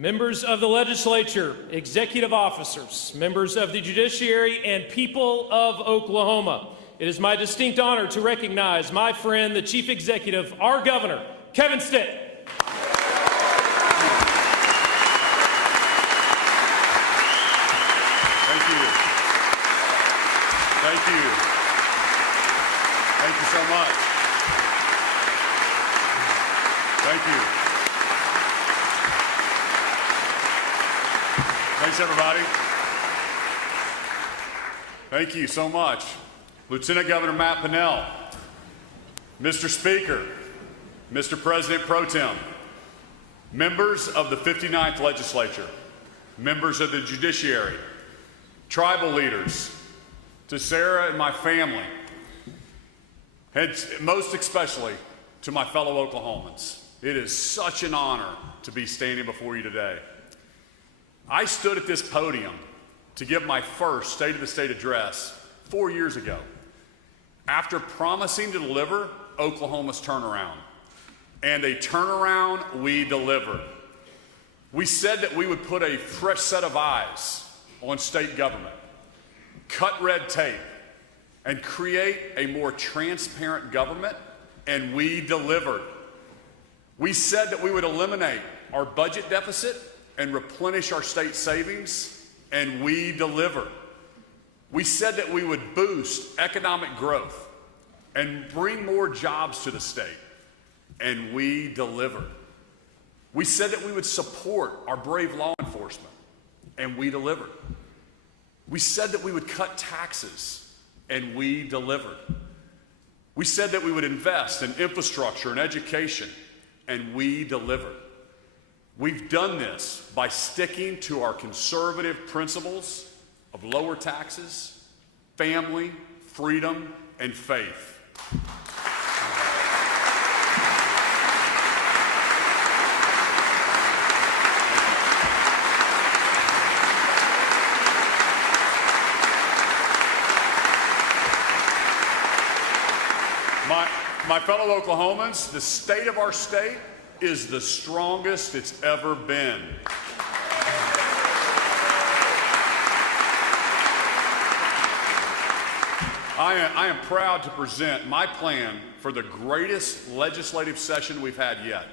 members of the legislature, executive officers, members of the judiciary, and people of Oklahoma. It is my distinct honor to recognize my friend, the Chief Executive, our Governor, Kevin Stitt. Thank you. Thank you. Thank you so much. Thank you. Thanks, everybody. Thank you so much. Lieutenant Governor Matt Pinnell, Mr. Speaker, Mr. President Pro Tem, members of the 59th Legislature, members of the Judiciary, tribal leaders, to Sarah and my family, and most especially to my fellow Oklahomans. It is such an honor to be standing before you today. I stood at this podium to give my first State of the State address 4 years ago, after promising to deliver Oklahoma's turnaround. And a turnaround we delivered. We said that we would put a fresh set of eyes on state government, cut red tape, and create a more transparent government, and we delivered. We said that we would eliminate our budget deficit and replenish our state savings, and we delivered. We said that we would boost economic growth and bring more jobs to the state, and we delivered. We said that we would support our brave law enforcement, and we delivered. We said that we would cut taxes, and we delivered. We said that we would invest in infrastructure and education, and we delivered. We've done this by sticking to our conservative principles of lower taxes, family, freedom, and faith. My fellow Oklahomans, the state of our state is the strongest it's ever been. I am proud to present my plan for the greatest legislative session we've had yet.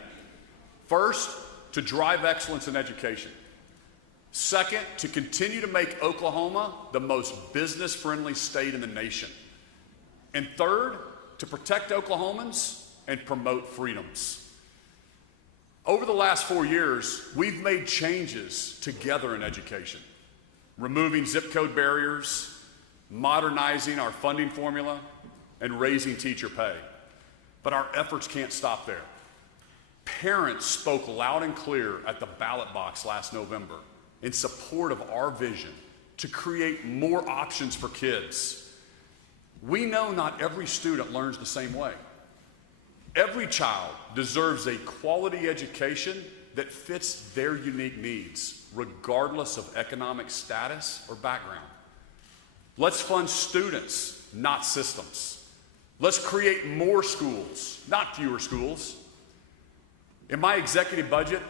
First, to drive excellence in education. Second, to continue to make Oklahoma the most business-friendly state in the nation. And third, to protect Oklahomans and promote freedoms. Over the last 4 years, we've made changes together in education, removing zip code barriers, modernizing our funding formula, and raising teacher pay. But our efforts can't stop there. Parents spoke loud and clear at the ballot box last November in support of our vision to create more options for kids. We know not every student learns the same way. Every child deserves a quality education that fits their unique needs, regardless of economic status or background. Let's fund students, not systems. Let's create more schools, not fewer schools. In my executive budget,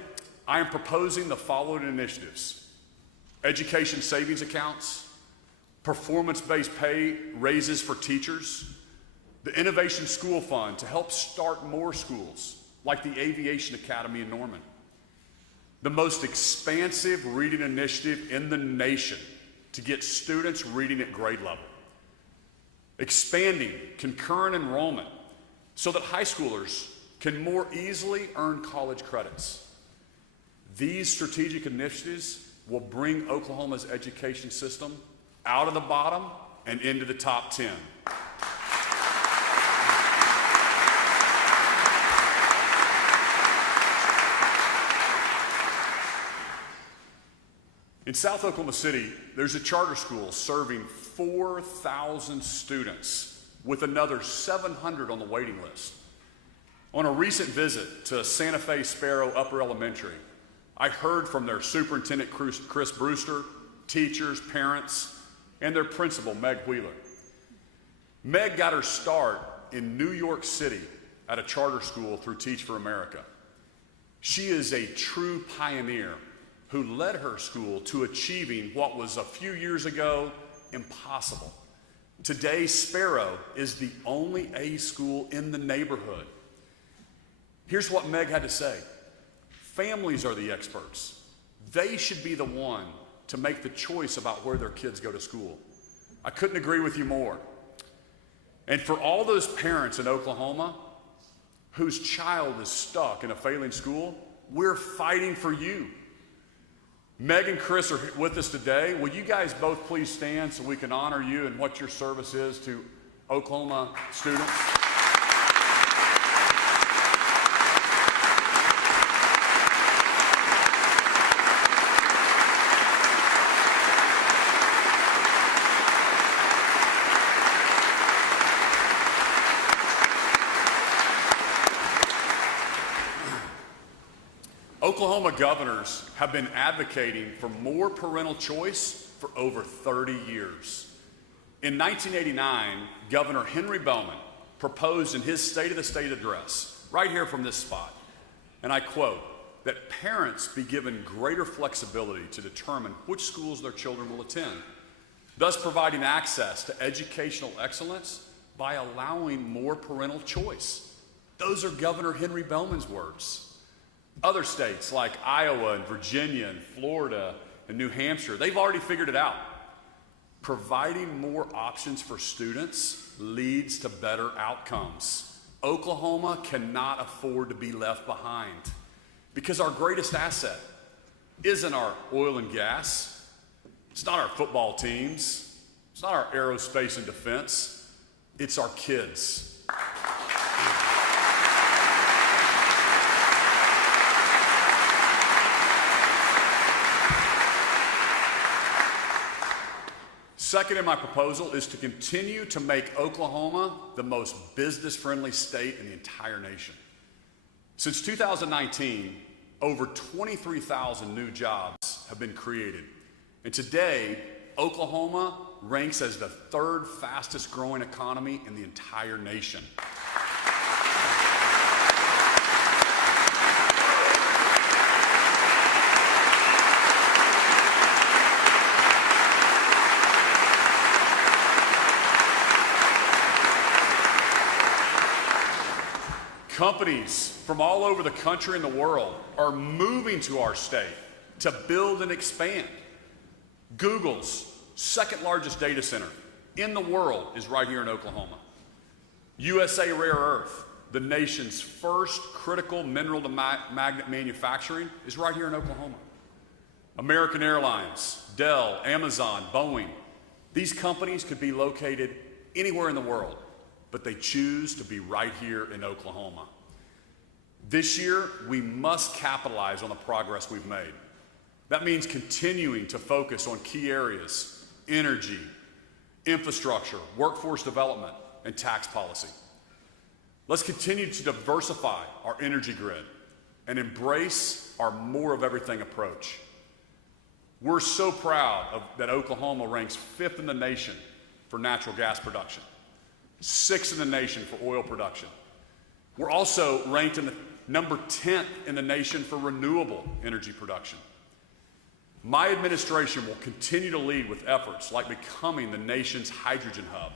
I am proposing the following initiatives: education savings accounts, performance-based pay raises for teachers, the Innovation School Fund to help start more schools, like the Aviation Academy in Norman, the most expansive reading initiative in the nation to get students reading at grade level, expanding concurrent enrollment so that high schoolers can more easily earn college credits. These strategic initiatives will bring Oklahoma's education system out of the bottom and into the top 10. In South Oklahoma City, there's a charter school serving 4,000 students with another 700 on the waiting list. On a recent visit to Santa Fe Sparrow Upper Elementary, I heard from their superintendent, Chris Brewster, teachers, parents, and their principal, Meg Wheeler. Meg got her start in New York City at a charter school through Teach for America. She is a true pioneer who led her school to achieving what was a few years ago impossible. Today, Sparrow is the only A school in the neighborhood. Here's what Meg had to say. Families are the experts. They should be the one to make the choice about where their kids go to school. I couldn't agree with you more. And for all those parents in Oklahoma whose child is stuck in a failing school, we're fighting for you. Meg and Chris are with us today. Will you guys both please stand so we can honor you and what your service is to Oklahoma students? Oklahoma governors have been advocating for more parental choice for over 30 years. In 1989, Governor Henry Bowman proposed in his State of the State address, right here from this spot, and I quote, that parents be given greater flexibility to determine which schools their children will attend, thus providing access to educational excellence by allowing more parental choice. Those are Governor Henry Bowman's words. Other states like Iowa and Virginia and Florida and New Hampshire, they've already figured it out. Providing more options for students leads to better outcomes. Oklahoma cannot afford to be left behind because our greatest asset isn't our oil and gas. It's not our football teams. It's not our aerospace and defense. It's our kids. Second in my proposal is to continue to make Oklahoma the most business-friendly state in the entire nation. Since 2019, over 23,000 new jobs have been created. And today, Oklahoma ranks as the third fastest growing economy in the entire nation. Companies from all over the country and the world are moving to our state to build and expand. Google's second largest data center in the world is right here in Oklahoma. USA Rare Earth, the nation's first critical mineral to magnet manufacturing, is right here in Oklahoma. American Airlines, Dell, Amazon, Boeing, these companies could be located anywhere in the world, but they choose to be right here in Oklahoma. This year, we must capitalize on the progress we've made. That means continuing to focus on key areas: energy, infrastructure, workforce development, and tax policy. Let's continue to diversify our energy grid and embrace our more of everything approach. We're so proud that Oklahoma ranks 5th in the nation for natural gas production, 6th in the nation for oil production. We're also ranked in the number 10th in the nation for renewable energy production. My administration will continue to lead with efforts like becoming the nation's hydrogen hub.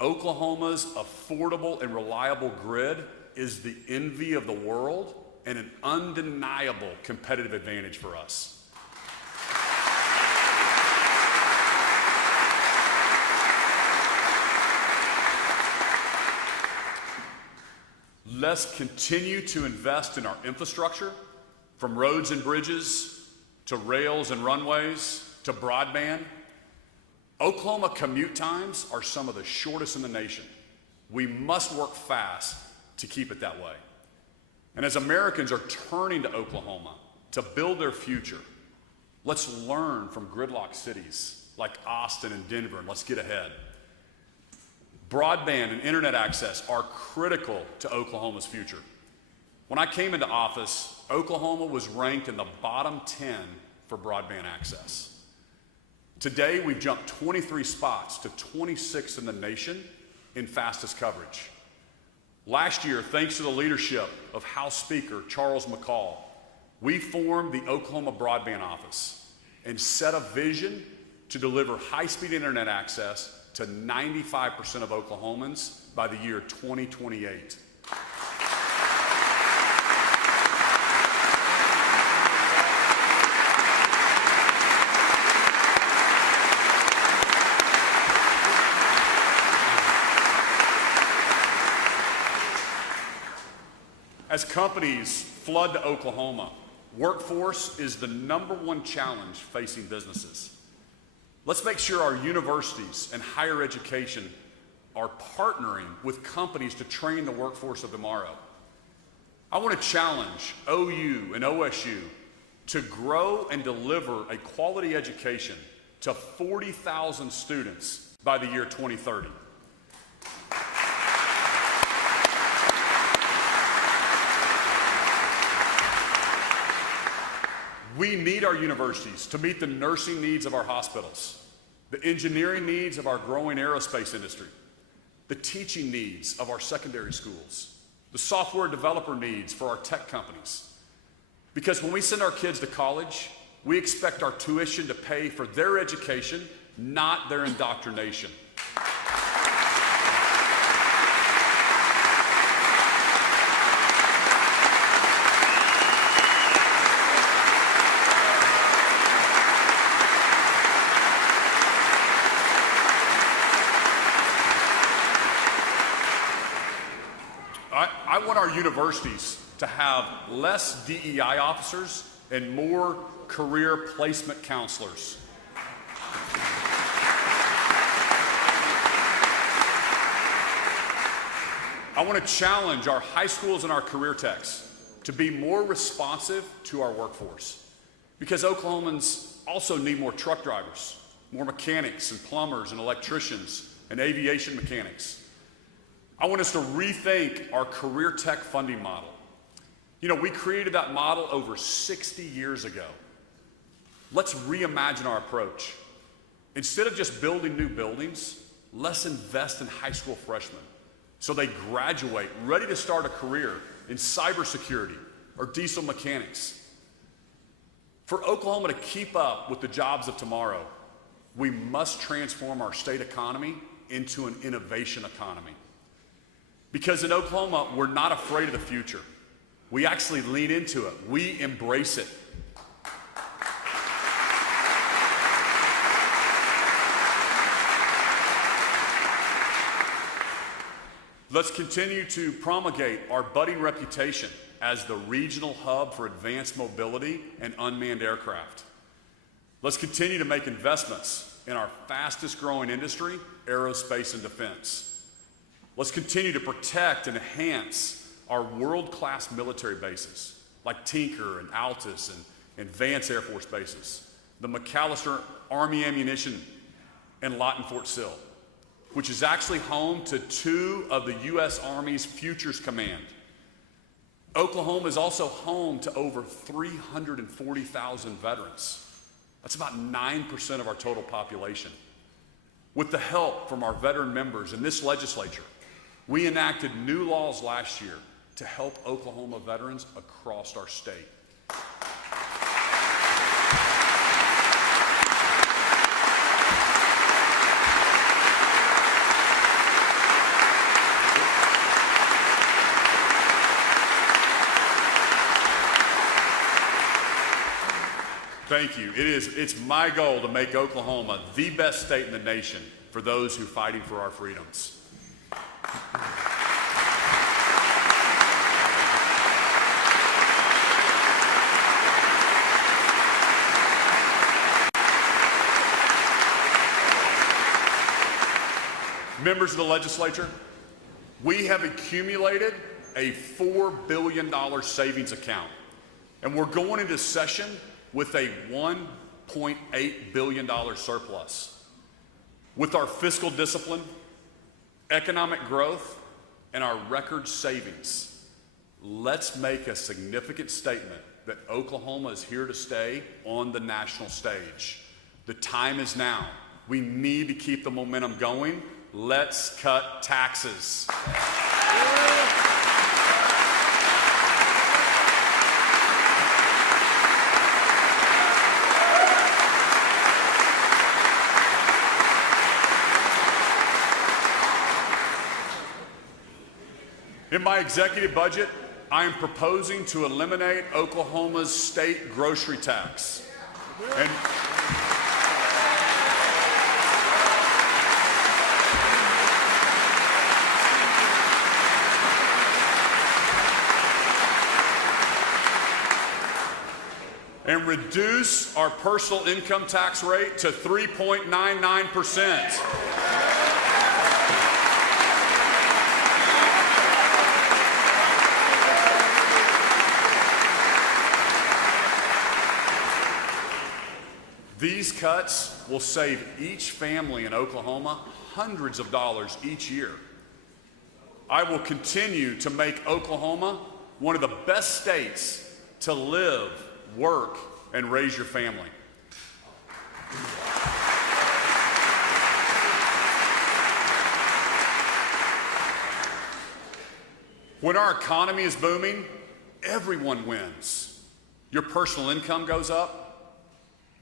Oklahoma's affordable and reliable grid is the envy of the world and an undeniable competitive advantage for us. Let's continue to invest in our infrastructure, from roads and bridges to rails and runways to broadband. Oklahoma commute times are some of the shortest in the nation. We must work fast to keep it that way. And as Americans are turning to Oklahoma to build their future, let's learn from gridlock cities like Austin and Denver, and let's get ahead. Broadband and internet access are critical to Oklahoma's future. When I came into office, Oklahoma was ranked in the bottom 10 for broadband access. Today, we've jumped 23 spots to 26th in the nation in fastest coverage. Last year, thanks to the leadership of House Speaker Charles McCall, we formed the Oklahoma Broadband Office and set a vision to deliver high-speed internet access to 95% of Oklahomans by the year 2028. As companies flood to Oklahoma, workforce is the #1 challenge facing businesses. Let's make sure our universities and higher education are partnering with companies to train the workforce of tomorrow. I want to challenge OU and OSU to grow and deliver a quality education to 40,000 students by the year 2030. We need our universities to meet the nursing needs of our hospitals, the engineering needs of our growing aerospace industry, the teaching needs of our secondary schools, the software developer needs for our tech companies. Because when we send our kids to college, we expect our tuition to pay for their education, not their indoctrination. I want our universities to have less DEI officers and more career placement counselors. I want to challenge our high schools and our career techs to be more responsive to our workforce, because Oklahomans also need more truck drivers, more mechanics and plumbers and electricians and aviation mechanics. I want us to rethink our career tech funding model. You know, we created that model over 60 years ago. Let's reimagine our approach. Instead of just building new buildings, let's invest in high school freshmen so they graduate ready to start a career in cybersecurity or diesel mechanics. For Oklahoma to keep up with the jobs of tomorrow, we must transform our state economy into an innovation economy. Because in Oklahoma, we're not afraid of the future. We actually lean into it. We embrace it. Let's continue to promulgate our budding reputation as the regional hub for advanced mobility and unmanned aircraft. Let's continue to make investments in our fastest growing industry, aerospace and defense. Let's continue to protect and enhance our world-class military bases, like Tinker and Altus and Vance Air Force bases, the McAllister Army Ammunition and Lawton Fort Sill, which is actually home to 2 of the U.S. Army's Futures Command. Oklahoma is also home to over 340,000 veterans. That's about 9% of our total population. With the help from our veteran members in this legislature, we enacted new laws last year to help Oklahoma veterans across our state. Thank you. It's my goal to make Oklahoma the best state in the nation for those who are fighting for our freedoms. Members of the legislature, we have accumulated a $4 billion savings account, and we're going into session with a $1.8 billion surplus. With our fiscal discipline, economic growth, and our record savings, let's make a significant statement that Oklahoma is here to stay on the national stage. The time is now. We need to keep the momentum going. Let's cut taxes. In my executive budget, I am proposing to eliminate Oklahoma's state grocery tax. And reduce our personal income tax rate to 3.99%. These cuts will save each family in Oklahoma hundreds of dollars each year. I will continue to make Oklahoma one of the best states to live, work, and raise your family. When our economy is booming, everyone wins. Your personal income goes up,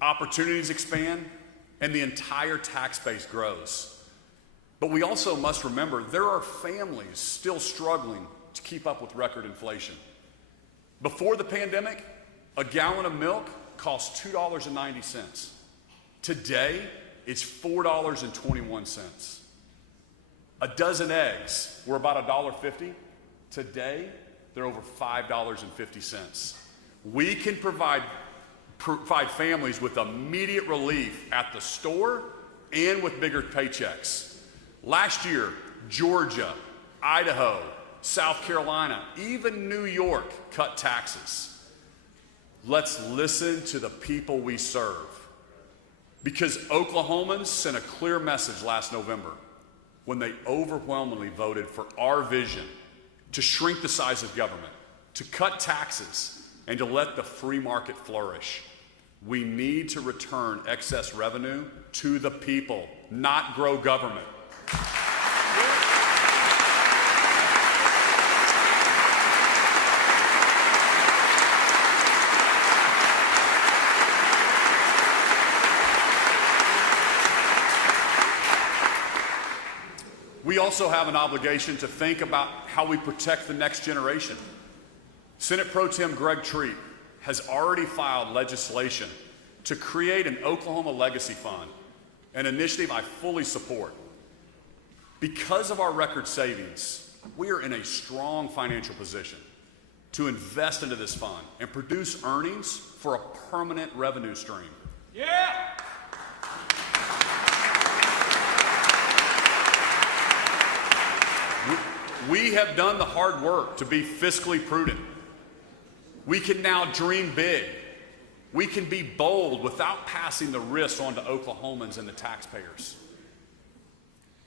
opportunities expand, and the entire tax base grows. But we also must remember there are families still struggling to keep up with record inflation. Before the pandemic, a gallon of milk cost $2.90. Today, it's $4.21. A dozen eggs were about $1.50. Today, they're over $5.50. We can provide families with immediate relief at the store and with bigger paychecks. Last year, Georgia, Idaho, South Carolina, even New York cut taxes. Let's listen to the people we serve. Because Oklahomans sent a clear message last November when they overwhelmingly voted for our vision to shrink the size of government, to cut taxes, and to let the free market flourish. We need to return excess revenue to the people, not grow government. We also have an obligation to think about how we protect the next generation. Senate Pro Tem Greg Treat has already filed legislation to create an Oklahoma Legacy Fund, an initiative I fully support. Because of our record savings, we are in a strong financial position to invest into this fund and produce earnings for a permanent revenue stream. Yeah! We have done the hard work to be fiscally prudent. We can now dream big. We can be bold without passing the risk on to Oklahomans and the taxpayers.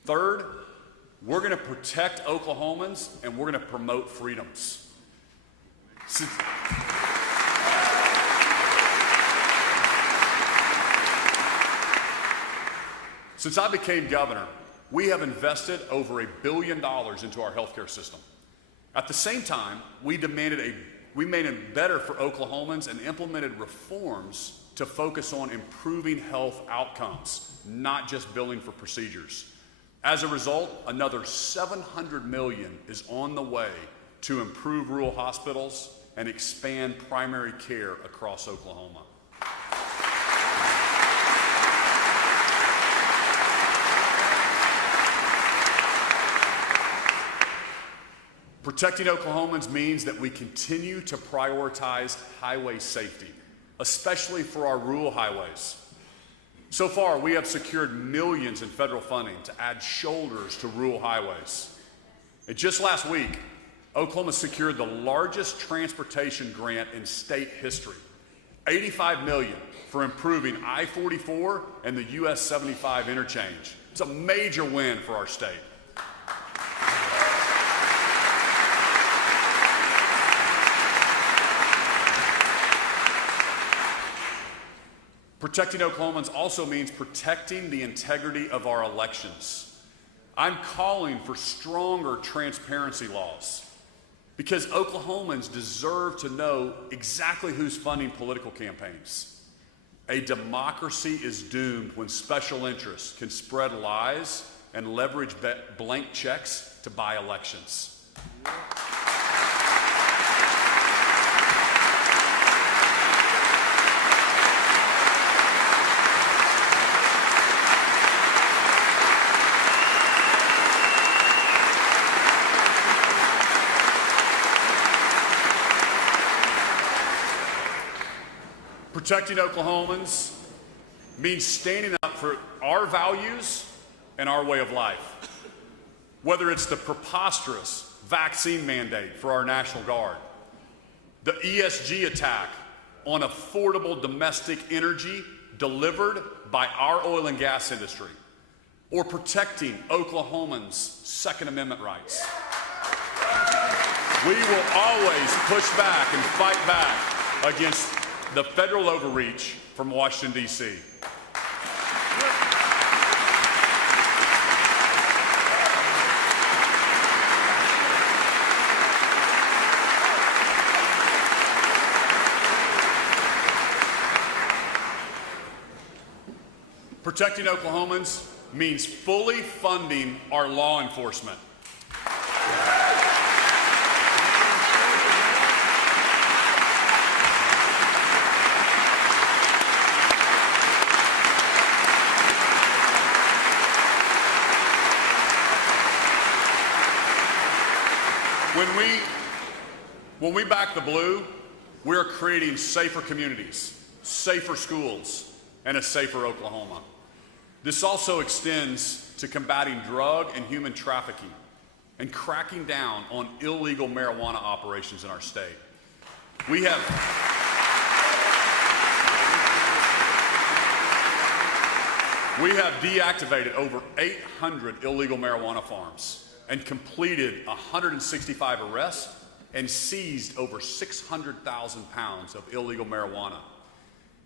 Third, we're going to protect Oklahomans and we're going to promote freedoms. Since I became governor, we have invested over $1 billion into our healthcare system. At the same time, we made it better for Oklahomans and implemented reforms to focus on improving health outcomes, not just billing for procedures. As a result, another $700 million is on the way to improve rural hospitals and expand primary care across Oklahoma. Protecting Oklahomans means that we continue to prioritize highway safety, especially for our rural highways. So far, we have secured millions in federal funding to add shoulders to rural highways. And just last week, Oklahoma secured the largest transportation grant in state history, $85 million for improving I-44 and the US 75 interchange. It's a major win for our state. Protecting Oklahomans also means protecting the integrity of our elections. I'm calling for stronger transparency laws because Oklahomans deserve to know exactly who's funding political campaigns. A democracy is doomed when special interests can spread lies and leverage blank checks to buy elections. Protecting Oklahomans means standing up for our values and our way of life. Whether it's the preposterous vaccine mandate for our National Guard, the ESG attack on affordable domestic energy delivered by our oil and gas industry, or protecting Oklahomans' Second Amendment rights. We will always push back and fight back against the federal overreach from Washington, D.C. Protecting Oklahomans means fully funding our law enforcement. When we back the blue, we're creating safer communities, safer schools, and a safer Oklahoma. This also extends to combating drug and human trafficking and cracking down on illegal marijuana operations in our state. We have deactivated over 800 illegal marijuana farms and completed 165 arrests and seized over 600,000 pounds of illegal marijuana.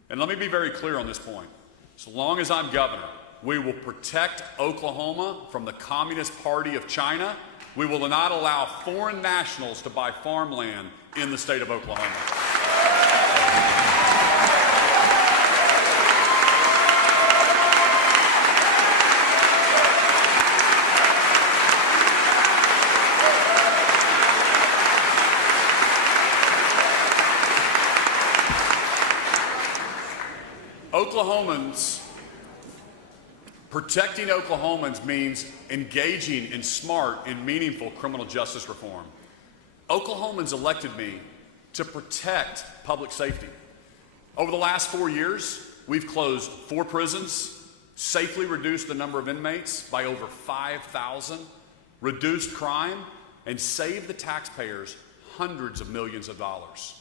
And let me be very clear on this point. So long as I'm governor, we will protect Oklahoma from the Communist Party of China. We will not allow foreign nationals to buy farmland in the state of Oklahoma. Protecting Oklahomans means engaging in smart and meaningful criminal justice reform. Oklahomans elected me to protect public safety. Over the last 4 years, we've closed 4 prisons, safely reduced the number of inmates by over 5,000, reduced crime, and saved the taxpayers hundreds of millions of dollars.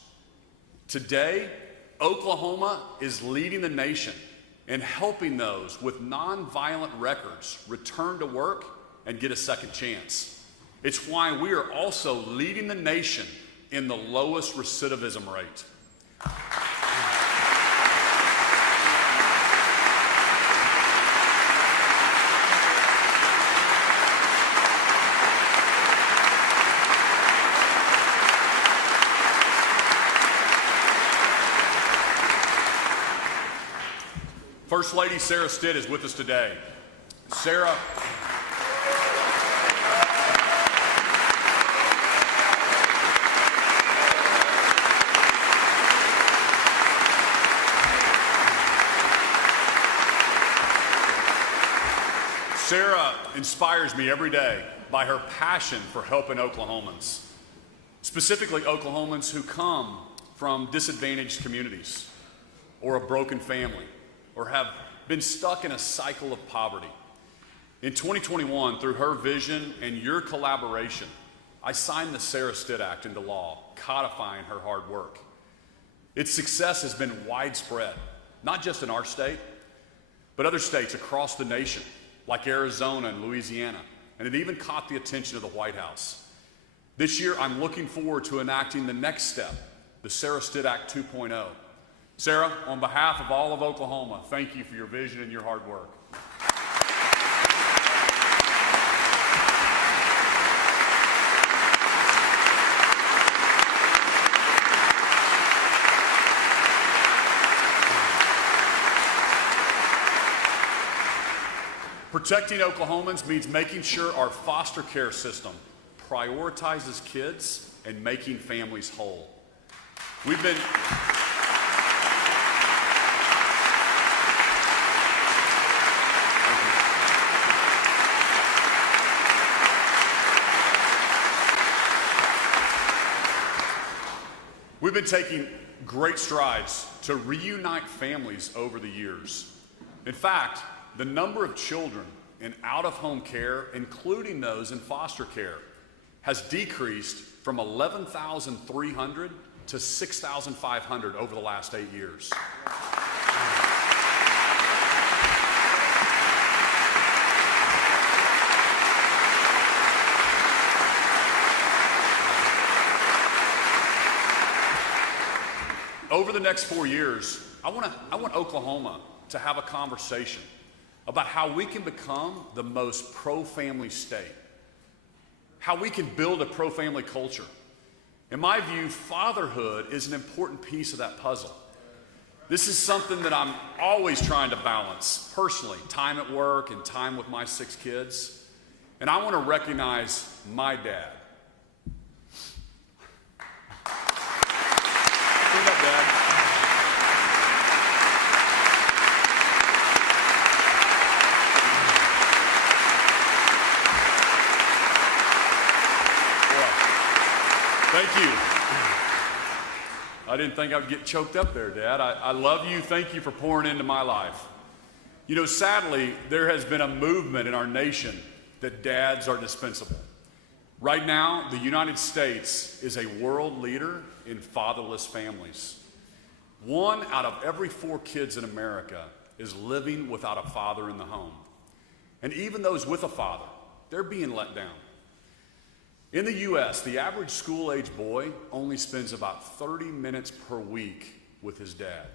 Today, Oklahoma is leading the nation in helping those with nonviolent records return to work and get a second chance. It's why we are also leading the nation in the lowest recidivism rate. First Lady Sarah Stitt is with us today. Sarah, Sarah inspires me every day by her passion for helping Oklahomans, specifically Oklahomans who come from disadvantaged communities or a broken family, or have been stuck in a cycle of poverty. In 2021, through her vision and your collaboration, I signed the Sarah Stitt Act into law, codifying her hard work. Its success has been widespread, not just in our state, but other states across the nation, like Arizona and Louisiana, and it even caught the attention of the White House. This year, I'm looking forward to enacting the next step, the Sarah Stitt Act 2.0. Sarah, on behalf of all of Oklahoma, thank you for your vision and your hard work. Protecting Oklahomans means making sure our foster care system prioritizes kids and making families whole. We've been great strides to reunite families over the years. In fact, the number of children in out-of-home care, including those in foster care, has decreased from 11,300 to 6,500 over the last 8 years. Over the next 4 years, I want Oklahoma to have a conversation about how we can become the most pro-family state, how we can build a pro-family culture. In my view, fatherhood is an important piece of that puzzle. This is something that I'm always trying to balance personally, time at work and time with my 6 kids. And I want to recognize my dad. Stand up, Dad. Thank you. I didn't think I'd get choked up there, Dad. I love you. Thank you for pouring into my life. You know, sadly, there has been a movement in our nation that dads are dispensable. Right now, the United States is a world leader in fatherless families. 1 out of every 4 kids in America is living without a father in the home. And even those with a father, they're being let down. In the U.S., the average school-age boy only spends about 30 minutes per week with his dad.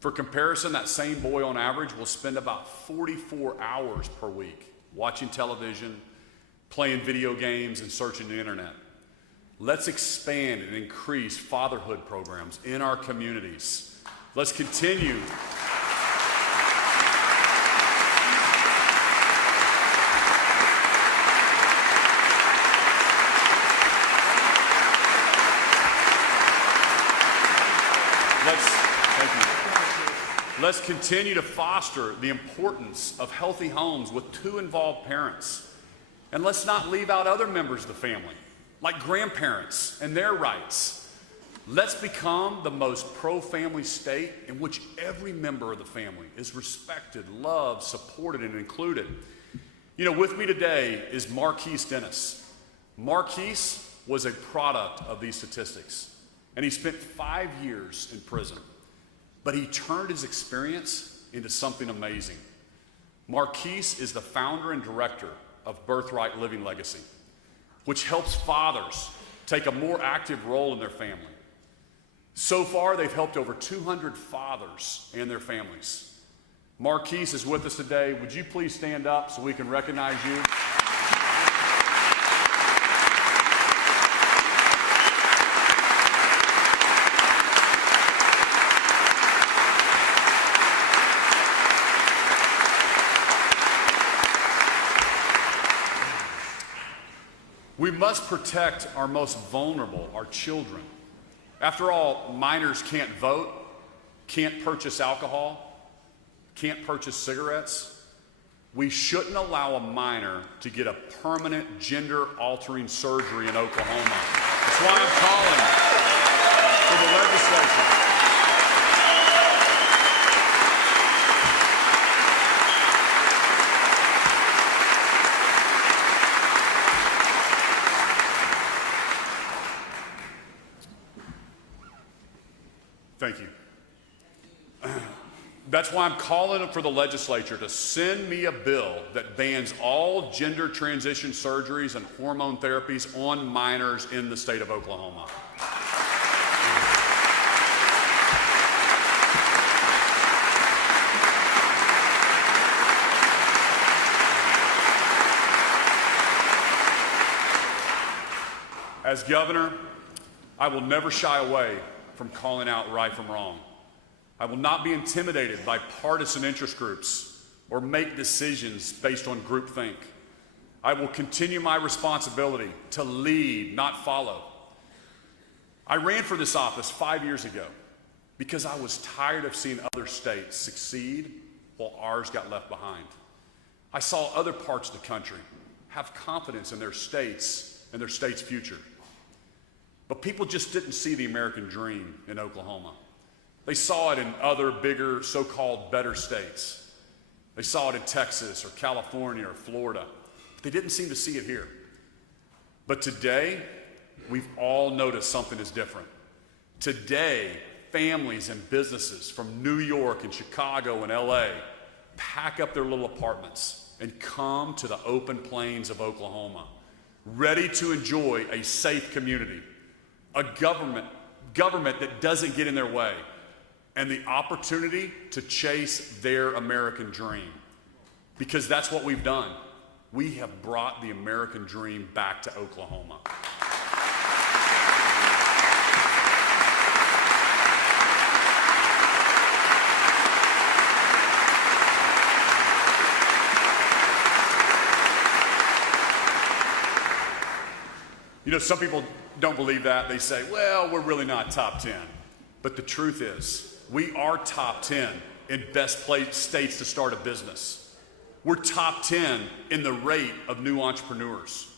For comparison, that same boy on average will spend about 44 hours per week watching television, playing video games, and searching the internet. Let's expand and increase fatherhood programs in our communities. Let's continue. Let's continue to foster the importance of healthy homes with 2 involved parents. And let's not leave out other members of the family, like grandparents and their rights. Let's become the most pro-family state in which every member of the family is respected, loved, supported, and included. You know, with me today is Marquise Dennis. Marquise was a product of these statistics, and he spent 5 years in prison. But he turned his experience into something amazing. Marquise is the founder and director of Birthright Living Legacy, which helps fathers take a more active role in their family. So far, they've helped over 200 fathers and their families. Marquise is with us today. Would you please stand up so we can recognize you? We must protect our most vulnerable, our children. After all, minors can't vote, can't purchase alcohol, can't purchase cigarettes. We shouldn't allow a minor to get a permanent gender-altering surgery in Oklahoma. That's why I'm calling for the legislature. Thank you. That's why I'm calling for the legislature to send me a bill that bans all gender transition surgeries and hormone therapies on minors in the state of Oklahoma. As governor, I will never shy away from calling out right from wrong. I will not be intimidated by partisan interest groups or make decisions based on groupthink. I will continue my responsibility to lead, not follow. I ran for this office 5 years ago because I was tired of seeing other states succeed while ours got left behind. I saw other parts of the country have confidence in their states and their state's future. But people just didn't see the American dream in Oklahoma. They saw it in other bigger, so-called better states. They saw it in Texas or California or Florida. But they didn't seem to see it here. But today, we've all noticed something is different. Today, families and businesses from New York and Chicago and LA pack up their little apartments and come to the open plains of Oklahoma, ready to enjoy a safe community, a government that doesn't get in their way, and the opportunity to chase their American dream. Because that's what we've done. We have brought the American dream back to Oklahoma. You know, some people don't believe that. They say, well, we're really not top 10. But the truth is, we are top 10 in best placed states to start a business. We're top 10 in the rate of new entrepreneurs.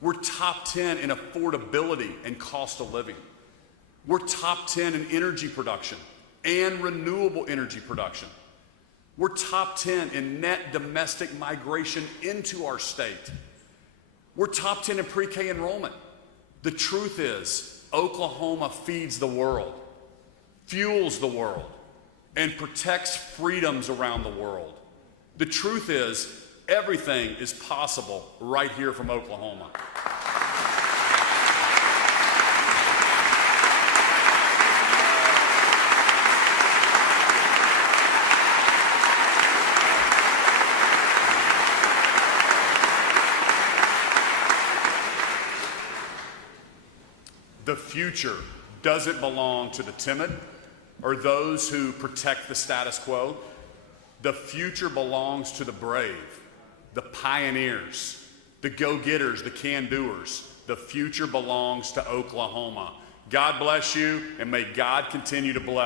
We're top 10 in affordability and cost of living. We're top 10 in energy production and renewable energy production. We're top 10 in net domestic migration into our state. We're top 10 in pre-K enrollment. The truth is, Oklahoma feeds the world, fuels the world, and protects freedoms around the world. The truth is, everything is possible right here from Oklahoma. The future doesn't belong to the timid or those who protect the status quo. The future belongs to the brave, the pioneers, the go-getters, the can-doers. The future belongs to Oklahoma. God bless you, and may God continue to bless.